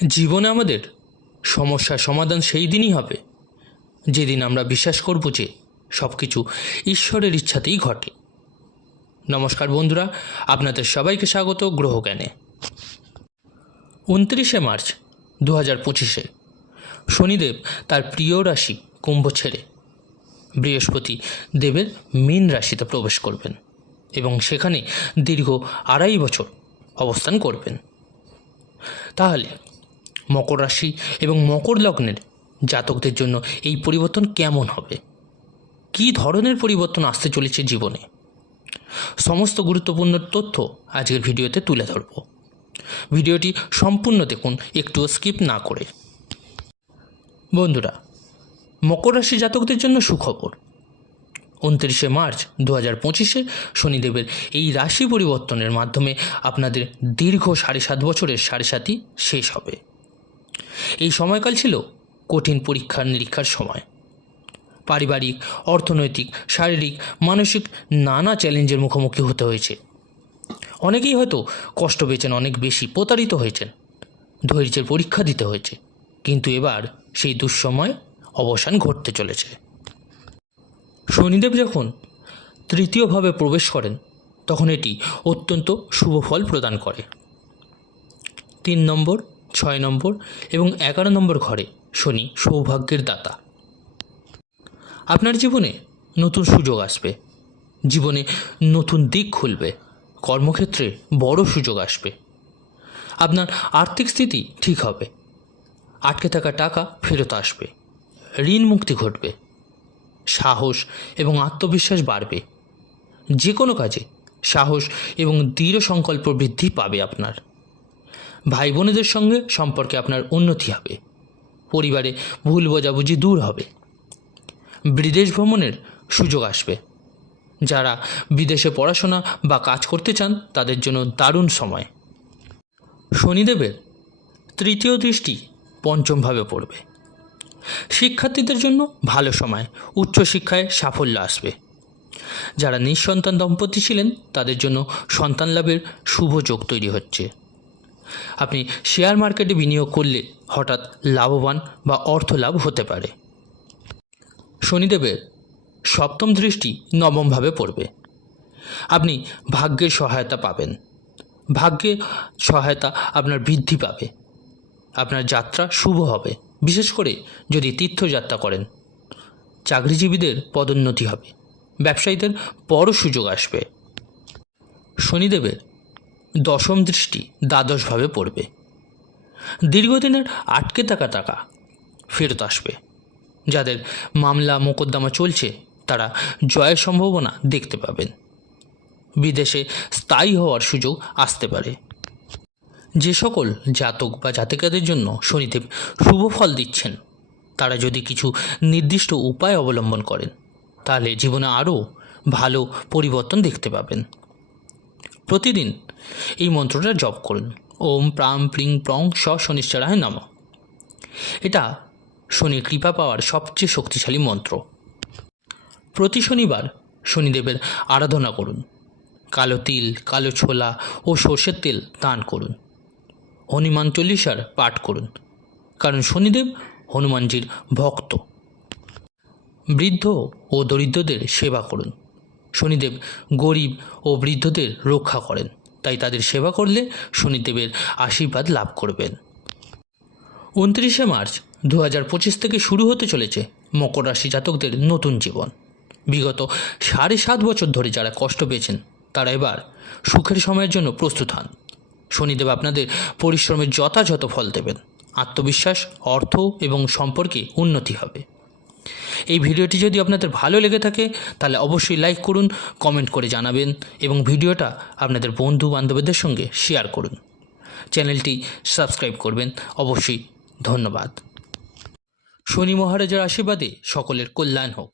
জীবনে আমাদের সমস্যার সমাধান সেই দিনই হবে যেদিন আমরা বিশ্বাস করব যে সব কিছু ঈশ্বরের ইচ্ছাতেই ঘটে। নমস্কার বন্ধুরা, আপনাদের সবাইকে স্বাগত গ্রহজ্ঞানে। 29শে মার্চ 2025 শনিদেব তার প্রিয় রাশি কুম্ভ ছেড়ে বৃহস্পতি দেবের মীন রাশিতে প্রবেশ করবেন এবং সেখানে দীর্ঘ 2.5 বছর অবস্থান করবেন। তাহলে মকর রাশি এবং মকর লগ্নের জাতকদের জন্য এই পরিবর্তন কেমন হবে, কী ধরনের পরিবর্তন আসতে চলেছে জীবনে, সমস্ত গুরুত্বপূর্ণ তথ্য আজকের ভিডিওতে তুলে ধরব। ভিডিওটি সম্পূর্ণ দেখুন, একটুও স্কিপ না করে। বন্ধুরা, মকর রাশি জাতকদের জন্য সুখবর। 29শে মার্চ 2025 শনিদেবের এই রাশি পরিবর্তনের মাধ্যমে আপনাদের দীর্ঘ 7.5 বছরের সাড়ে শেষ হবে। এই সময়কাল ছিল কঠিন পরীক্ষার নিরীক্ষার সময়। পারিবারিক, অর্থনৈতিক, শারীরিক, মানসিক নানা চ্যালেঞ্জের মুখোমুখি হতে হয়েছে। অনেকেই হয়তো কষ্ট পেয়েছেন, অনেক বেশি প্রতারিত হয়েছেন, ধৈর্যের পরীক্ষা দিতে হয়েছে। কিন্তু এবার সেই দুঃসময় অবসান ঘটতে চলেছে। শনিদেব যখন তৃতীয়ভাবে প্রবেশ করেন তখন এটি অত্যন্ত শুভ ফল প্রদান করে। 3 নম্বর, 6 নম্বর এবং 11 নম্বর ঘরে শনি সৌভাগ্যের দাতা। আপনার জীবনে নতুন সুযোগ আসবে, জীবনে নতুন দিক খুলবে, কর্মক্ষেত্রে বড় সুযোগ আসবে, আপনার আর্থিক স্থিতি ঠিক হবে, আটকে থাকা টাকা ফেরত আসবে, ঋণ মুক্তি ঘটবে, সাহস এবং আত্মবিশ্বাস বাড়বে, যে কোনো কাজে সাহস এবং দৃঢ় সংকল্প বৃদ্ধি পাবে। আপনার ভাই বোনেদের সঙ্গে সম্পর্কে আপনার উন্নতি হবে, পরিবারে ভুল বোঝাবুঝি দূর হবে, বিদেশ ভ্রমণের সুযোগ আসবে। যারা বিদেশে পড়াশোনা বা কাজ করতে চান তাদের জন্য দারুণ সময়। শনিদেবের তৃতীয় দৃষ্টি পঞ্চমভাবে পড়বে। শিক্ষার্থীদের জন্য ভালো সময়, উচ্চশিক্ষায় সাফল্য আসবে। যারা নিঃসন্তান দম্পতি ছিলেন তাদের জন্য সন্তান লাভের শুভ যোগ তৈরি হচ্ছে। আপনি শেয়ার মার্কেটে বিনিয়োগ করলে হঠাৎ লাভবান বা অর্থ লাভ হতে পারে। শনিদেবের সপ্তম দৃষ্টি নবমভাবে পড়বে। আপনি ভাগ্যের সহায়তা পাবেন, ভাগ্যের সহায়তা আপনার বৃদ্ধি পাবে। আপনার যাত্রা শুভ হবে, বিশেষ করে যদি তীর্থযাত্রা করেন। চাকরিজীবীদের পদোন্নতি হবে, ব্যবসায়ীদের বড় সুযোগ আসবে। শনিদেবের দশম দৃষ্টি দ্বাদশভাবে পড়বে। দীর্ঘদিনের আটকে থাকা টাকা ফেরত আসবে। যাদের মামলা মোকদ্দমা চলছে তারা জয়ের সম্ভাবনা দেখতে পাবেন। বিদেশে স্থায়ী হওয়ার সুযোগ আসতে পারে। যে সকল জাতক বা জাতিকাদের জন্য শনিদেব শুভ ফল দিচ্ছেন তারা যদি কিছু নির্দিষ্ট উপায় অবলম্বন করেন তাহলে জীবনে আরও ভালো পরিবর্তন দেখতে পাবেন। প্রতিদিন এই মন্ত্রটা জপ করুন, ওম প্রাম প্রিং প্রং স শনিশ্চরায় নমঃ। এটা শনির কৃপা পাওয়ার সবচেয়ে শক্তিশালী মন্ত্র। প্রতি শনিবার শনিদেবের আরাধনা করুন, কালো তিল, কালো ছোলা ও সর্ষের তেল দান করুন, হনুমান চল্লিশার পাঠ করুন, কারণ শনিদেব হনুমানজির ভক্ত। বৃদ্ধ ও দরিদ্রদের সেবা করুন। শনিদেব গরিব ও বৃদ্ধদের রক্ষা করেন, তাই তাদের সেবা করলে শনিদেবের আশীর্বাদ লাভ করবেন। 29শে মার্চ 2025 থেকে শুরু হতে চলেছে মকর রাশি জাতকদের নতুন জীবন। বিগত 7.5 বছর ধরে যারা কষ্ট পেয়েছেন তারা এবার সুখের সময়ের জন্য প্রস্তুত হন। শনিদেব আপনাদের পরিশ্রমের যথাযথ ফল দেবেন। আত্মবিশ্বাস, অর্থ এবং সম্পর্কে উন্নতি হবে। এই ভিডিওটি যদি আপনাদের ভালো লেগে থাকে তাহলে অবশ্যই লাইক করুন, কমেন্ট করে জানাবেন এবং ভিডিওটা আপনাদের বন্ধু বান্ধবদের সঙ্গে শেয়ার করুন। চ্যানেলটি সাবস্ক্রাইব করবেন অবশ্যই। ধন্যবাদ। শনি মহারাজের আশীর্বাদে সকলের কল্যাণ হোক।